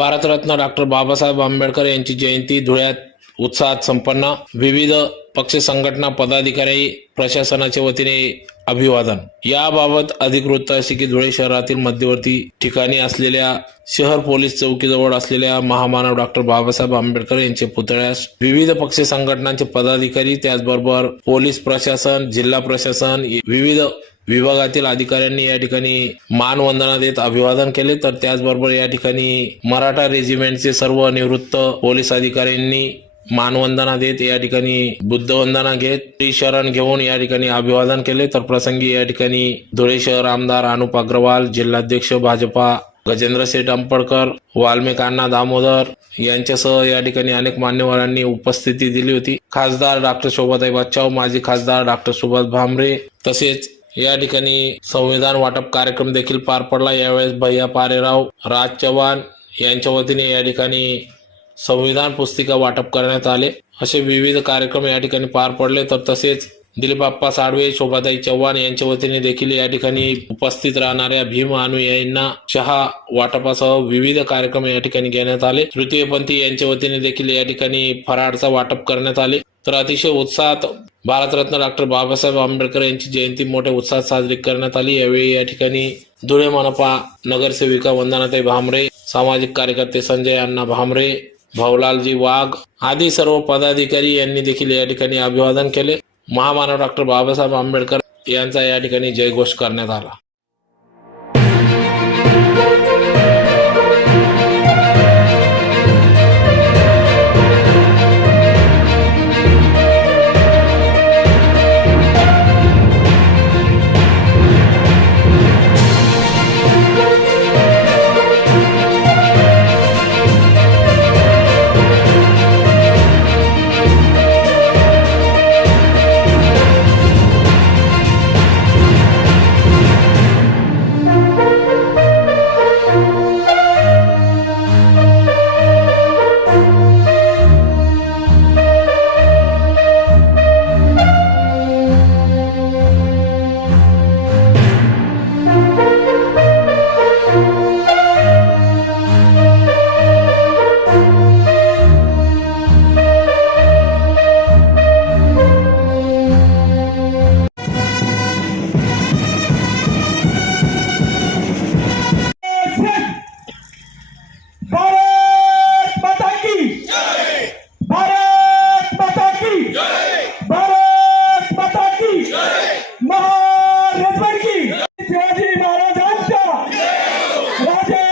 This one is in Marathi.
भारतरत्न डॉक्टर बाबासाहेब आंबेडकर यांची जयंती धुळ्यात उत्साहात संपन्न। विविध पक्ष संघटना पदाधिकारी प्रशासनाच्या वतीने अभिवादन। याबाबत अधिक वृत्त असे की धुळे शहरातील मध्यवर्ती ठिकाणी असलेल्या शहर पोलीस चौकीजवळ असलेल्या महामानव डॉक्टर बाबासाहेब आंबेडकर यांच्या पुतळ्यास विविध पक्ष संघटनांचे पदाधिकारी त्याचबरोबर पोलीस प्रशासन, जिल्हा प्रशासन, विविध विभागातील अधिकाऱ्यांनी या ठिकाणी मानवंदना देत अभिवादन केले। तर त्याचबरोबर या ठिकाणी मराठा रेजिमेंटचे सर्व निवृत्त पोलीस अधिकाऱ्यांनी मानवंदना देत या ठिकाणी बुद्धवंदना घेत शरण घेऊन या ठिकाणी अभिवादन केले। तर प्रसंगी या ठिकाणी धुळे शहर आमदार अनुप अग्रवाल, जिल्हाध्यक्ष भाजपा गजेंद्र शेठ अंपडकर, वाल्मिक अण्णा दामोदर यांच्यासह या ठिकाणी अनेक मान्यवरांनी उपस्थिती दिली होती। खासदार डॉक्टर शोभाताई बच्चाव, माजी खासदार डॉक्टर सुभाष भामरे तसेच या ठिकाणी संविधान वाटप कार्यक्रम देखील पार पडला। यावेळेस भैया पारेराव, राज चव्हाण यांच्या वतीने या ठिकाणी संविधान पुस्तिका वाटप करण्यात आले। असे विविध कार्यक्रम या ठिकाणी पार पडले। तर तसेच दिलीप आप्पा साळवे, शोभाताई चव्हाण यांच्या वतीने देखील या ठिकाणी उपस्थित राहणाऱ्या भीम अनुयायींना चहा वाटपासह विविध कार्यक्रम या ठिकाणी घेण्यात आले। तृतीयपंथी यांच्या वतीने देखील या ठिकाणी फराळाचा वाटप करण्यात आले। तर अतिशय उत्साहात भारतरत्न डॉक्टर बाबासाहेब आंबेडकर यांची जयंती मोठ्या उत्साहात साजरी करण्यात आली। यावेळी या ठिकाणी धुळे मनपा नगरसेविका वंदनाताई भामरे, सामाजिक कार्यकर्ते संजय अण्णा भामरे, भाऊलालजी वाघ आदी सर्व पदाधिकारी यांनी देखील या ठिकाणी अभिवादन केले। महामानव डॉक्टर बाबासाहेब आंबेडकर यांचा या ठिकाणी जयघोष करण्यात आला। शिवाजी महाराजांच्या राजे